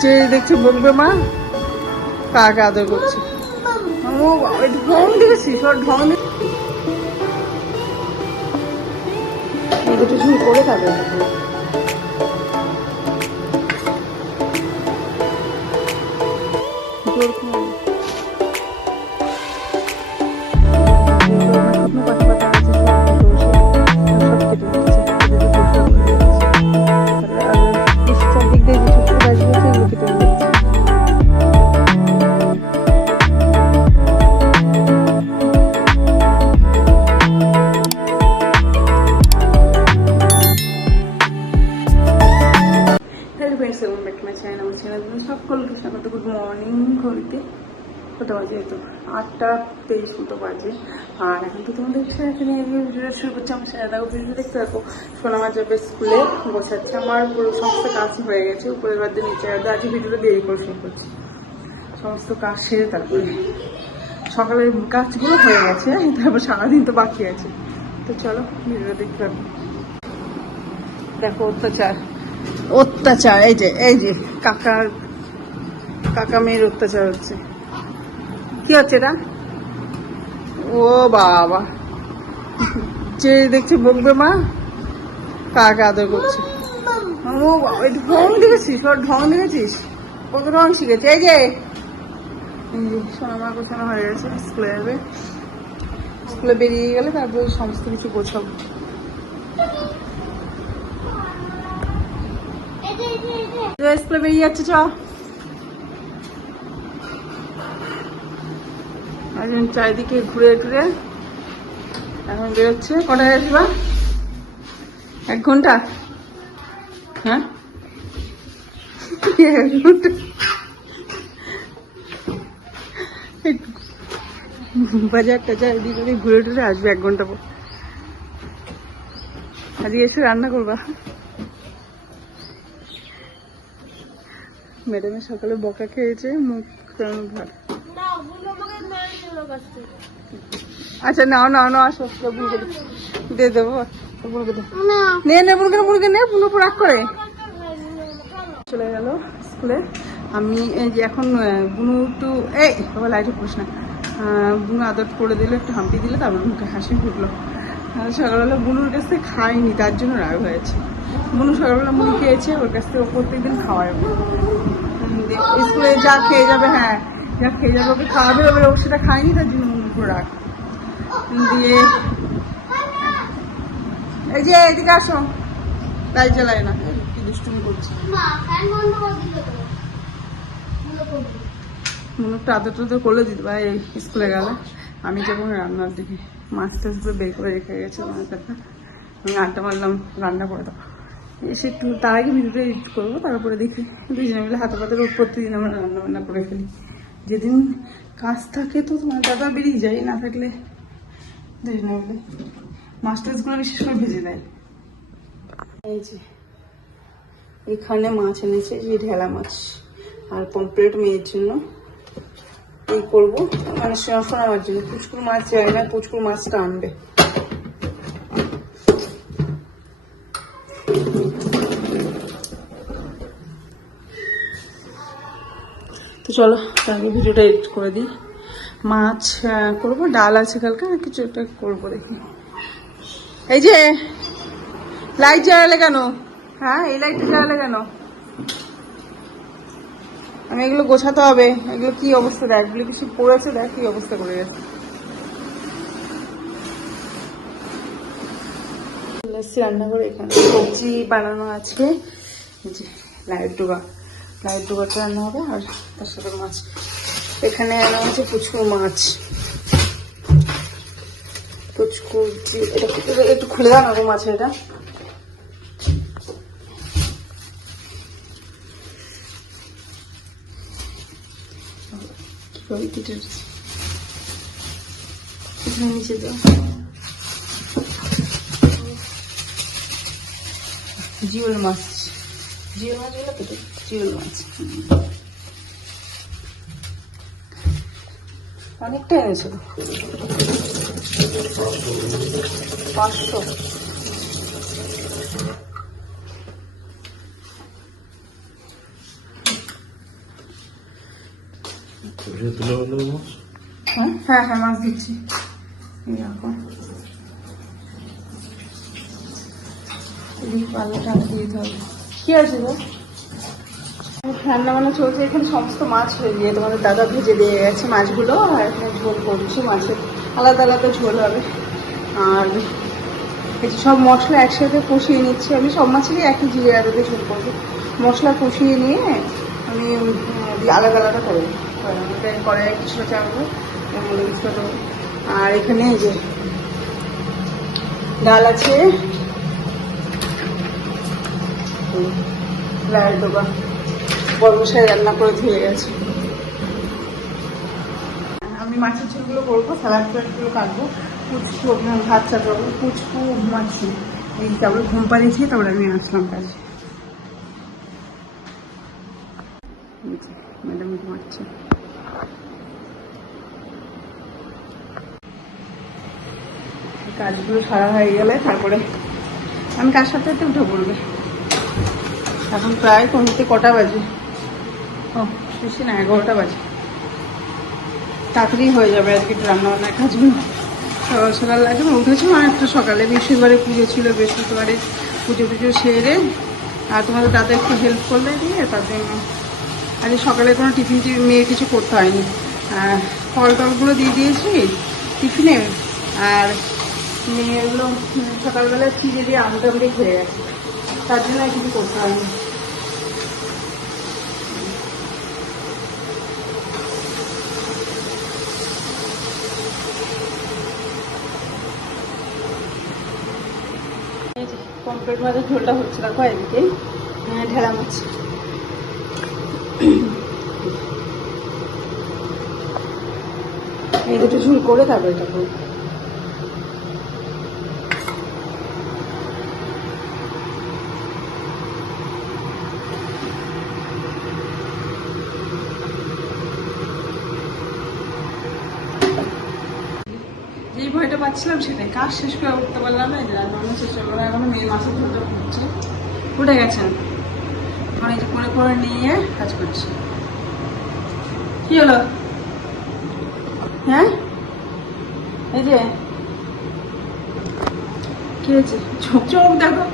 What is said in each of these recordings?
যে দেখছে বলবে মা কাকে আদর করছে। ও ঢং দেখেছিস? ওর ঢং দেখে- করে খাবে আটটা তেইশ মতো বাজে। আর এখন তো তোমাদের সাথে নিয়ে ভিডিও শুরু করছি। আমার সাথে দেখো ভিডিও দেখতে থাকো। সোনামা যাবে স্কুলে বসাচ্ছে। আমার পুরো সমস্ত কাজ হয়ে গেছে। উপরের বাদ নিচে বাদ আজকে ভিডিওটা দেরি করে শুরু করছি। সমস্ত কাজ সেরে তারপরে সকালের কাজগুলো হয়ে গেছে। তারপর সারাদিন তো বাকি আছে। তো চলো, ভিডিওটা দেখতে থাকো। দেখো অত্যাচার। অত্যাচার, এই যে এই যে, কাকার কাকা মেয়ের অত্যাচার হচ্ছে। কি হচ্ছে এটা? ও বাবা। যে দেখছে বলবে মা কাকে আদর করছে? ও একটু ঢং দেখেছিস? ওর ঢং দেখেছিস? কত ঢং শিখেছে। এই যে এই যে সোনামা গোছানো হয়ে গেছে স্কুলে যাবে। স্কুলে বেরিয়ে গেলে তারপর সমস্ত কিছু গোছাবো। স্কুলে বেরিয়ে যাচ্ছে চ। একজন চারিদিকে ঘুরে ঘুরে এখন বেরোচ্ছে। কটায় আসবা? এক ঘণ্টা? হ্যাঁ? বাজার টাজার এদিক ওদিক ঘুরে টুরে আসবে এক ঘণ্টা পর। আজকে এসে রান্না করবা। ম্যাডামের সকালে বকা খেয়েছে, মুখ ভাত আচ্ছা নাও নাও নাও আসো দিয়ে দেবো নে। নে রাগ করে। চলে গেল স্কুলে। আমি এই যে এখন বুনু একটু এই বাবা লাইটে পড়িস না। বুনু আদর করে দিল একটু হাম্পি দিলে তারপর মুখে হাসি ফুটলো। সকালবেলা বুনুর কাছ থেকে খাইনি তার জন্য রাগ হয়েছে। বুনু সকালবেলা মুড়ি খেয়েছে ওর কাছ থেকে প্রত্যেকদিন খাওয়ায়। স্কুলে যা খেয়ে যাবে হ্যাঁ। যা খেয়ে যাবে ওকে খাওয়াবে এবার ও সেটা খায়নি তার জন্য মনে করে রাখ। দিয়ে এই যে এদিকে আসো। তাই চালায় না কি দুষ্টুমি করছে। মনে একটু আদর টাদর করলে দিতে ভাই স্কুলে গেলে। আমি যখন রান্নার দিকে। মাছ টাছগুলো বের করে রেখে গেছে আমার কথা আমি আড্ডা মারলাম রান্না করে দাও। এসে একটু তার আগে ভিডিওটা এডিট করব তারপরে দেখি। দুজনে মিলে হাতে পাতে প্রতিদিন আমরা রান্না বান্না করে ফেলি। যেদিন কাজ থাকে তো তোমার দাদা বেরিয়ে যায়, না থাকলে দুজনে মিলে মাছ টাছগুলো বিশেষ করে ভেজে দেয়। এই যে, এখানে মাছ এনেছে যে ঢেলা মাছ, আর পমপ্লেট মেয়ের জন্য। এই করব। মানে আমার জন্য। পুচকুর মাছ যায় না পুচকুর মাছটা আনবে। চলো, তাহলে ভিডিওটা এডিট করে দিই। মাছ করব, ডাল আছে কালকে, আর কিছু একটা করব দেখি। এই যে লাইট জ্বালালে কেন? হ্যাঁ এই লাইটটা জ্বালালে কেন? আমি এগুলো গোছাতে হবে, এগুলো কি অবস্থা দেখ, এগুলো কিছু পড়েছে দেখ, কি অবস্থা করে গেছে। এসেছি রান্নাঘরে, এখানে সবজি বানানো আছে। লাইট ডোবা। লাইট ডোবাটা রান্না হবে আর তার সাথে মাছ। এখানে আনা হচ্ছে পুচকুর মাছ। পুচকুর এটা একটু খুলে দাও না গো এটা। নিচে দাও। জিওল মাছ। জিওল মাছগুলো কেটে জিওল মাছ। অনেকটা এনেছিল পাঁচশো। হ্যাঁ হ্যাঁ হ্যাঁ মাছ দিচ্ছি। এদিকে পাল্লাটা দিয়ে দিতে হবে। কি গো? রান্না বান্না চলছে, এখানে সমস্ত মাছ হয়ে গিয়ে তোমাদের দাদা ভেজে দিয়ে গেছে মাছগুলো, আর এখানে ঝোল করছি মাছের, আলাদা আলাদা ঝোল হবে। আর সব মশলা একসাথে কষিয়ে নিচ্ছি আমি, সব মাছেরই একই জিরে আদা দিয়ে ঝোল করব। মশলা কষিয়ে নিয়ে আমি আলাদা আলাদা করে। ওটা কিছুটা কিছুটা আর এখানে যে ডাল আছে রান্না করে ধুয়ে গেছে আমি মাছের ঝোলগুলো করব স্যালাড প্লেটগুলো কাটবো, পুচকু, আপনার ভাত চাপাবো পুচকু, ঘুমাচ্ছি। এই তারপরে ঘুম পাড়িয়েছি, তারপরে আমি আসলাম কাজে। ম্যাডাম ঘুমাচ্ছে। কাজগুলো সারা হয়ে গেলে তারপরে আমি কার সাথে উঠে পড়বে? এখন প্রায় কমতে কটা বাজে? ও বেশি না, এগারোটা বাজে। তাড়াতাড়ি হয়ে যাবে আজকে রান্না বান্নার কাজগুলো। সকাল সকাল লাগে উঠেছি অনেকটা সকালে বৃহস্পতিবারে পুজো ছিল, বৃহস্পতিবারে পুজো পুজো সেরে আর তোমাদের দাদা একটু হেল্প করলে দিয়ে তার জন্য। আজকে সকালে কোনো টিফিন টিফিন মেয়ে কিছু করতে হয়নি। ফল টলগুলো দিয়ে দিয়েছি টিফিনে আর মেয়েগুলো সকালবেলা চিড়ে দিয়ে আমটা আমটি খেয়ে গেছে। তার জন্য কিছু করতে হয়নি পম্পের মাঝে ঝোলটা হচ্ছে দেখো এদিকে? হ্যাঁ ঢেলা মাছ। এই দুটো ঝুল করে তারপরে এটা করব। ভয়টা সেটাই কাজ শেষ করে উঠতে পারলাম না, এই যে রান্না শেষ করে। এখনও মেয়ে মাছের ঝোলটা ফুটছে উঠে গেছেন এখন এই যে করে করে নিয়ে কাজ করছি। কি হলো? হ্যাঁ? এই যে। কি হয়েছে? চোখ চোখ দেখো।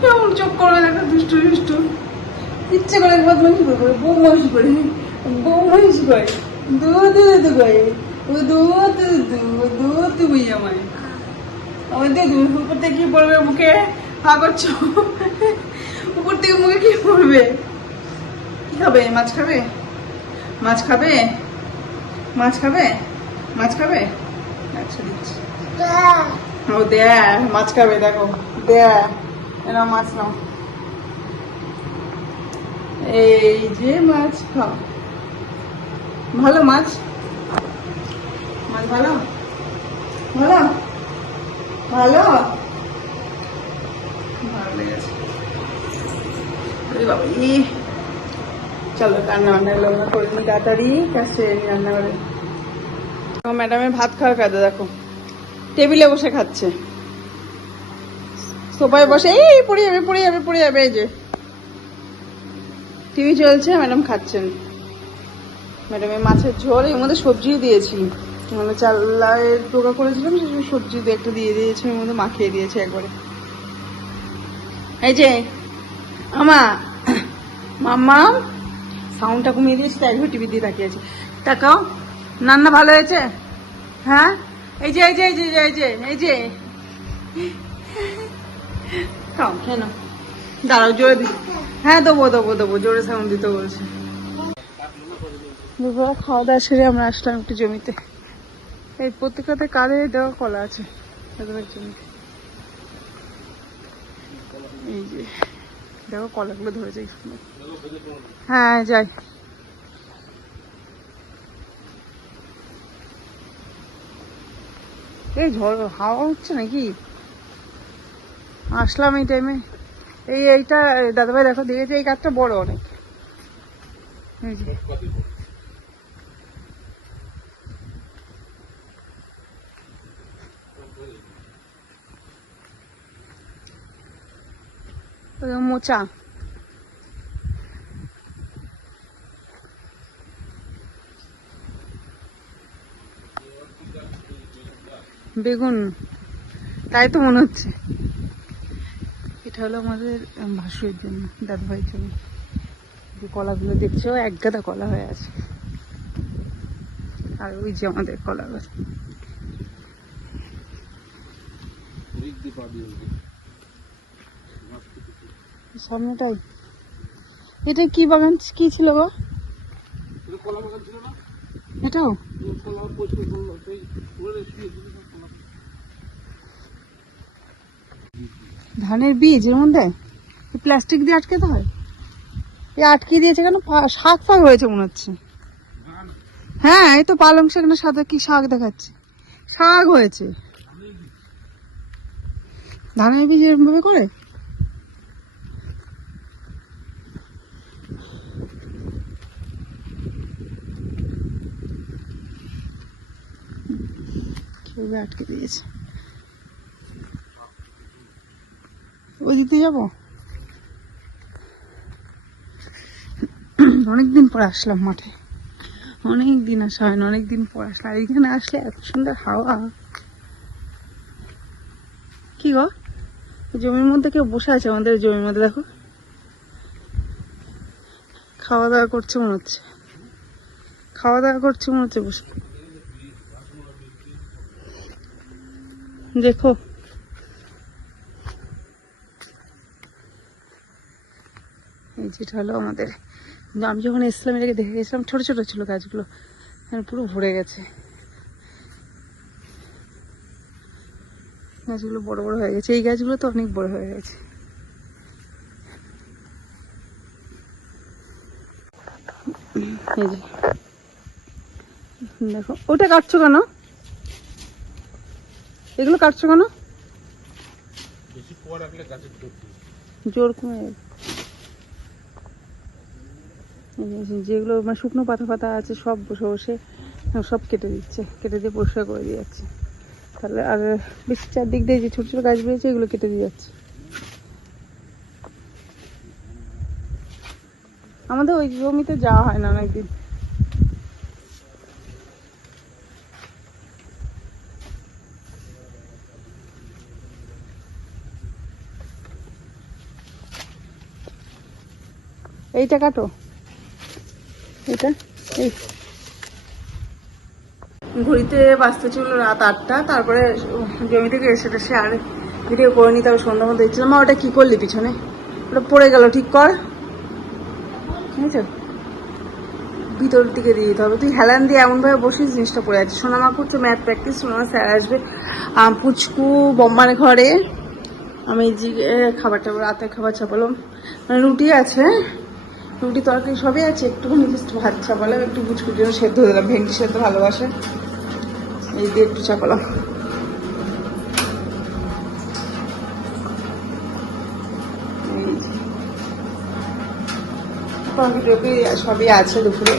কেমন চোখ করবে দেখো, দুষ্টু দুষ্টু। ইচ্ছে করে বদমাইশি করে বউ মহিষি করে। বউ মহিষি করে। দু দু দু করে। ও দু দু দু দু দু আমায় আমার দেখু উপর থেকে কি পড়বে মুখে? হা করছ? উপর থেকে মুখে কি পড়বে? কি খাবে? মাছ খাবে? মাছ খাবে? মাছ খাবে? মাছ খাবে? আচ্ছা দিচ্ছি। ও দেয়া, মাছ খাবে, দেখো। দেয়া এনাও মাছ নাও। এই যে মাছ খাও। ভালো মাছ? মাছ ভালো? ভালো? ভালো? লেগেছে চলো রান্না বান্না এগুলো করে নিই তাড়াতাড়ি। কাছে রান্না করে ম্যাডামের ভাত খাওয়ার কাজে দেখো। টেবিলে বসে খাচ্ছে। সোফায় বসে এই পড়ে যাবে পড়ে যাবে পড়ে যাবে এই যে। টিভি চলছে ম্যাডাম খাচ্ছেন। ম্যাডামের মাছের ঝোল এর মধ্যে সবজিও দিয়েছি। মানে চালের টোকা করেছিলাম, সেই সবজি দিয়ে একটু দিয়ে দিয়েছে এর মধ্যে মাখিয়ে দিয়েছে একবারে। এই যে, আমা, মাম্মা সাউন্ডটা কমিয়ে দিয়েছি, তাই একবার টিভি দিয়ে তাকিয়েছি তাকাও রান্না ভালো হয়েছে? হ্যাঁ? এই যে এই যে এই যে এই যে এই যে খাও কেন দাঁড়াও, জোরে দি হ্যাঁ দেবো দেবো দেবো, জোরে সাউন্ড দিতে বলছে। খাওয়া দাওয়া সেরে আমরা আসলাম একটু জমিতে। এই প্রত্যেকটাতে কাঁধে দেওয়া কলা আছে? এই যে, দেখো কলাগুলো ধরে যাই হ্যাঁ যাই। এই ঝড়, হাওয়া হচ্ছে নাকি? আসলাম এই টাইমে এই এইটা, দাদাভাই দেখো, দেখেছি এই গাছটা বড় অনেক। মোচা। বেগুন, তাই তো মনে হচ্ছে। এটা হলো আমাদের ভাসুরের জন্য, দাদুভাইয়ের জন্য। যে কলাগুলো দেখছ, এক গাদা কলা হয়ে আছে। আর ওই যে আমাদের কলা গাছ। সামনেটাই। এটা কি বাগান? কি ছিল গো? এটাও? ধানের বীজ এর মধ্যে? প্লাস্টিক দিয়ে আটকাতে হয়? এ আটকে দিয়েছে কেন? শাক ফাক হয়েছে মনে হচ্ছে। হ্যাঁ এই তো পালং শাক না সাদা কি শাক দেখাচ্ছে? শাক হয়েছে। ধানের বীজ। এরকম ভাবে করে? কীভাবে আটকে দিয়েছে। ওই দিতে যাব? অনেকদিন পর আসলাম মাঠে। অনেক দিন আসা হয় না অনেকদিন পর আসলাম। এখানে আসলে এত সুন্দর হাওয়া। কি গো? জমির মধ্যে কেউ বসে আছে আমাদের জমির মধ্যে, দেখো? খাওয়া দাওয়া করছে মনে হচ্ছে। খাওয়া দাওয়া করছে মনে হচ্ছে বসে। দেখো। এই যেটা হলো আমাদের। আমি যখন এসলাম এটাকে দেখে গেছিলাম, ছোট ছোট ছিল গাছগুলো। পুরো ভরে গেছে। গাছগুলো বড় বড় হয়ে গেছে। এই গাছগুলো তো অনেক বড় হয়ে গেছে। দেখো, ওটা কাটছো কেন? এগুলো কাটছো কেন? জোর কমে। যেগুলো মানে শুকনো পাতা পাতা আছে সব বসে বসে সব কেটে দিচ্ছে। কেটে দিয়ে পরিষ্কার করে দিয়ে যাচ্ছে। তাহলে আর বেশি চারদিক দিয়ে যে ছোট ছোট গাছ বেরিয়েছে এগুলো কেটে দিয়ে যাচ্ছে। আমাদের ওই জমিতে যাওয়া হয় না অনেকদিন। এইটা কাটো এটা, এই। ঘড়িতে বাঁচতে ছিল রাত আটটা, তারপরে জমি থেকে এসে টেসে আর ভিডিও করে নি তারপর সন্ধ্যা মতো দেখছিলাম। মা, ওটা কি করলি পিছনে? ওটা পড়ে গেল, ঠিক কর। ঠিক আছে ভিতর দিকে দিয়ে দিতে হবে। তুই হেলান দিয়ে এমনভাবে বসিস, জিনিসটা পড়ে যাচ্ছে সোনামা করছে ম্যাথ প্র্যাকটিস সোনামা স্যার আসবে। পুচকু, বম্মার ঘরে। আমি যে খাবারটা রাতের খাবার চাপালাম। মানে রুটি আছে। রুটি তরকারি সবই আছে, একটুখানি জাস্ট ভাত চাপালাম একটু জন্য সেদ্ধ দিলাম ভেন্ডি সেদ্ধ ভালোবাসে। এই দিয়ে একটু চাপালাম যে। তরকারি সবই আছে দুপুরে।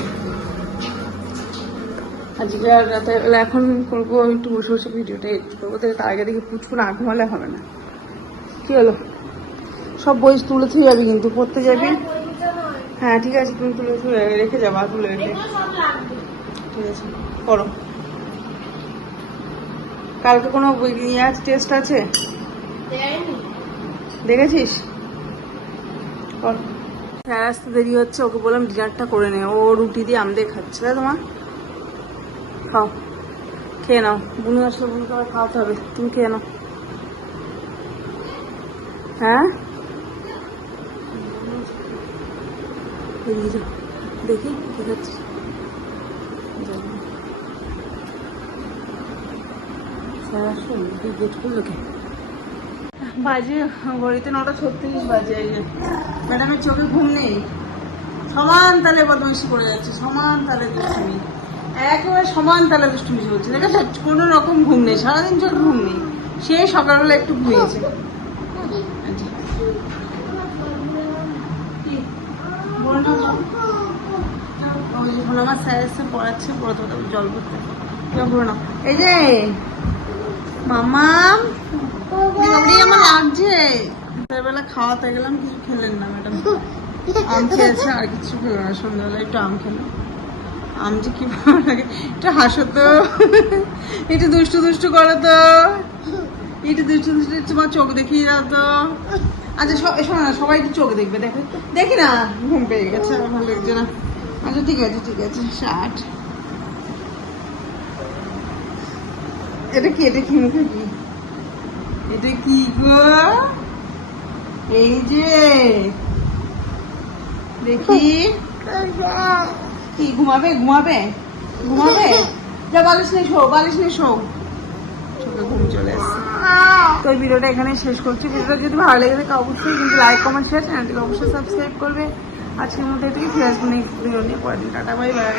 আজকে আর রাতে বেলা এখন করব একটু বসে বসে ভিডিওটা এডিট করব তার আগে দেখে পুচকু না ঘুমালে হবে না। কি হলো? সব বই তুলে যাবি কিন্তু, পড়তে যাবি? হ্যাঁ ঠিক আছে তুমি তুলে তুলে রেখে যাব আর তুলে রেখে ঠিক আছে করো। কালকে কোনো আছে টেস্ট আছে? দেখেছিস? কর। হ্যাঁ আসতে দেরি হচ্ছে ওকে বললাম ডিনারটা করে নে ও রুটি দিয়ে আম দিয়ে খাচ্ছে তাই তোমার? খাও খেয়ে নাও। বুনু আসলে বুনুকে আবার খাওয়াতে হবে তুমি খেয়ে নাও। হ্যাঁ? যাও। দেখি কি খাচ্ছিস জানি না। স্যার আসুন তুই গেট খুললো কে বাজে, ঘড়িতে নটা ছত্রিশ বাজে। ম্যাডামের চোখে ঘুম নেই। সমান তালে বদমাইশি করে যাচ্ছে, সমান তালে দুষ্টুমি। একেবারে সমান তালে দুষ্টুমি চলছে, দেখে কোনো রকম ঘুম নেই, সারাদিন চোখে ঘুম নেই। সে সকালবেলা একটু ঘুমিয়েছে আচ্ছা। কি? বলটা দাও। ভোলা আমার স্যার এসে পড়াচ্ছে পড়াতে পড়াতে জল না এই যে বাবরি আমার লাগছে। বেলা খাওয়াতে গেলাম কিছু খেলেন না ম্যাডাম? আম খেয়েছে, আর কিছু খেলো না। সন্ধ্যাবেলা একটু আম খেলাম আমি যে কি ভালো লাগে। একটু হাসো তো। একটু দুষ্টু দুষ্টু করো তো। একটু দুষ্টু দুষ্টু তোমার চোখ দেখিয়ে দাও তো। আচ্ছা শোনো না, সবাই একটু চোখ দেখবে, দেখো। দেখি না, ঘুম পেয়ে গেছে। ভালো লাগছে না। আচ্ছা ঠিক আছে ঠিক আছে, ষাট। এটা কি এটা কি মুখে কি? এটা কি গো? এই যে। দেখি। কি, ঘুমাবে ঘুমাবে? ঘুমাবে? যা, বালিশ নিয়ে শো, বালিশ নিয়ে শো। ঘুম চলে তো ভিডিওটা এখানে শেষ করছি। ভিডিওটা যদি ভালো লেগে থাকে, অবশ্যই কিন্তু লাইক কমেন্ট শেয়ার চ্যানেলটিকে অবশ্যই সাবস্ক্রাইব করবে। আজকের মধ্যে থেকে ফিরে আসব নেক্সট ভিডিও নিয়ে পরের দিন টাটা বাই বাই